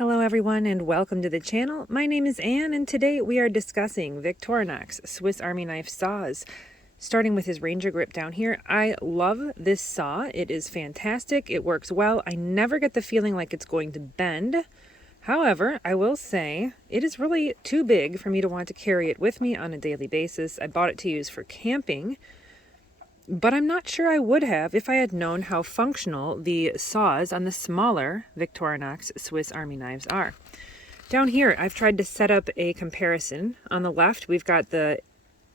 Hello everyone and welcome to the channel. My name is Anne and today we are discussing Victorinox Swiss Army knife saws. Starting with his Ranger grip down here, I love this saw. It is fantastic. It works well. I never get the feeling like it's going to bend. However, I will say it is really too big for me to want to carry it with me on a daily basis. I bought it to use for camping, but I'm not sure I would have if I had known how functional the saws on the smaller Victorinox Swiss Army knives are. Down here, I've tried to set up a comparison. On the left, we've got the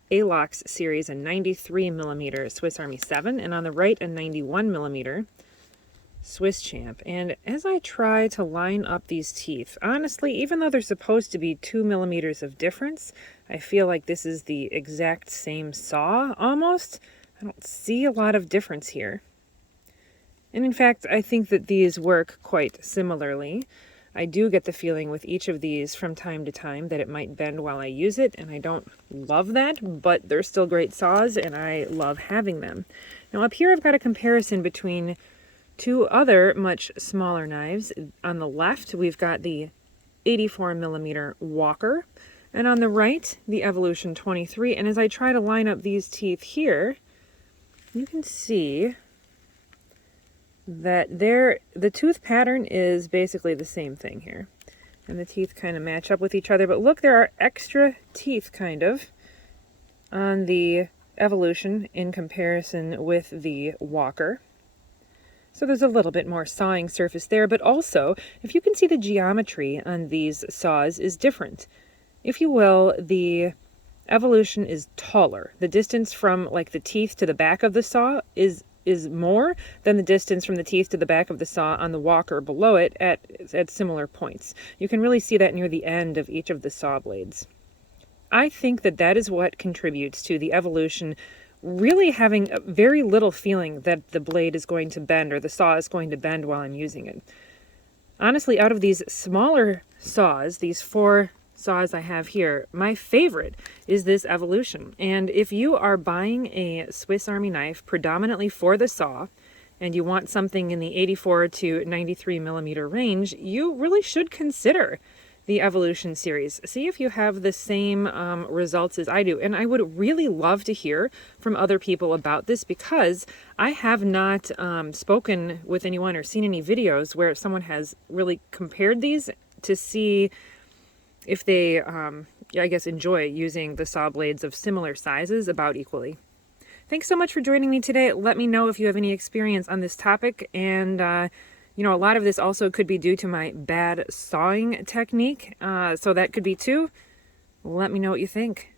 Alox series, a 93mm Swiss Army 7, and on the right, a 91mm Swiss Champ. And as I try to line up these teeth, honestly, even though they're supposed to be 2mm of difference, I feel like this is the exact same saw, almost. I don't see a lot of difference here. And in fact, I think that these work quite similarly. I do get the feeling with each of these from time to time that it might bend while I use it, and I don't love that, but they're still great saws, and I love having them. Now up here I've got a comparison between two other much smaller knives. On the left, we've got the 84mm Walker, and on the right, the Evolution 23. And as I try to line up these teeth here, you can see that the tooth pattern is basically the same thing here. And the teeth kind of match up with each other. But look, there are extra teeth, kind of, on the Evolution in comparison with the Walker. So there's a little bit more sawing surface there. But also, if you can see, the geometry on these saws is different. If you will, the Evolution is taller. The distance from like the teeth to the back of the saw is more than the distance from the teeth to the back of the saw on the Walker below it at similar points. You can really see that near the end of each of the saw blades. I think that that is what contributes to the Evolution really having very little feeling that the blade is going to bend or the saw is going to bend while I'm using it. Honestly, out of these smaller saws, these four saws I have here, my favorite is this Evolution. And if you are buying a Swiss Army knife predominantly for the saw and you want something in the 84 to 93mm range, you really should consider the Evolution series. See if you have the same results as I do. And I would really love to hear from other people about this, because I have not spoken with anyone or seen any videos where someone has really compared these to see if they, I guess, enjoy using the saw blades of similar sizes about equally. Thanks so much for joining me today. Let me know if you have any experience on this topic. And, you know, a lot of this also could be due to my bad sawing technique. So that could be too. Let me know what you think.